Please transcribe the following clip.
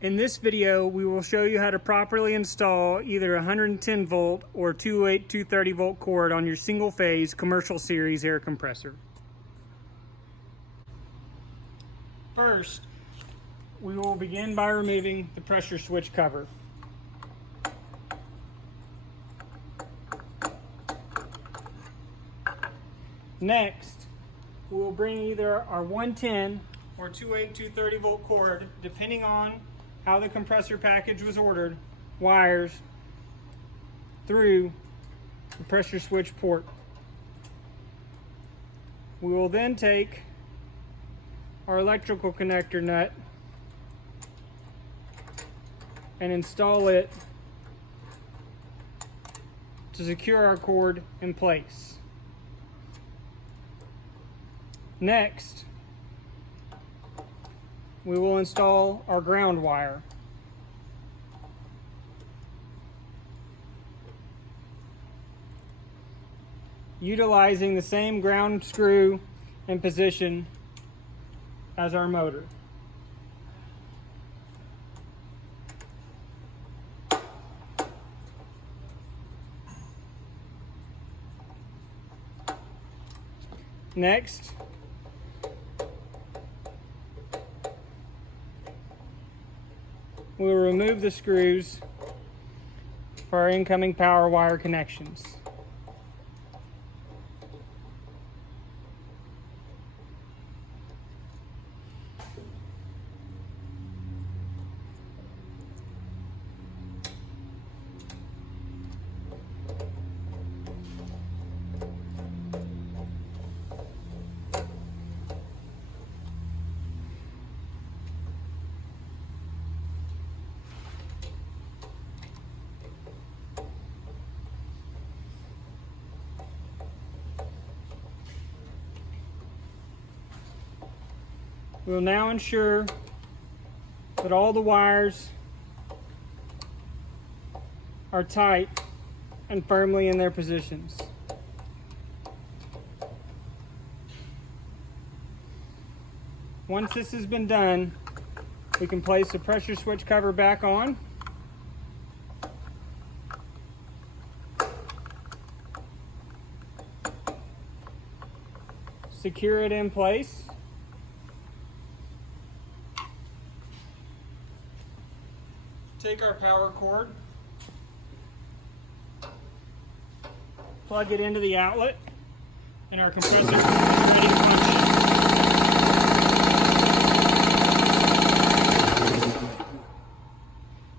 In this video, we will show you how to properly install either a 110 volt or 230 volt cord on your single phase commercial series air compressor. First, we will begin by removing the pressure switch cover. Next, we will bring either our 110 or 230 volt cord, depending on how the compressor package was ordered, wires through the pressure switch port. We will then take our electrical connector nut and install it to secure our cord in place. Next, we will install our ground wire. Utilizing the same ground screw and position as our motor. Next, we'll remove the screws for our incoming power wire connections. We'll now ensure that all the wires are tight and firmly in their positions. Once this has been done, we can place the pressure switch cover back on. Secure it in place. Take our power cord, plug it into the outlet in our compressor.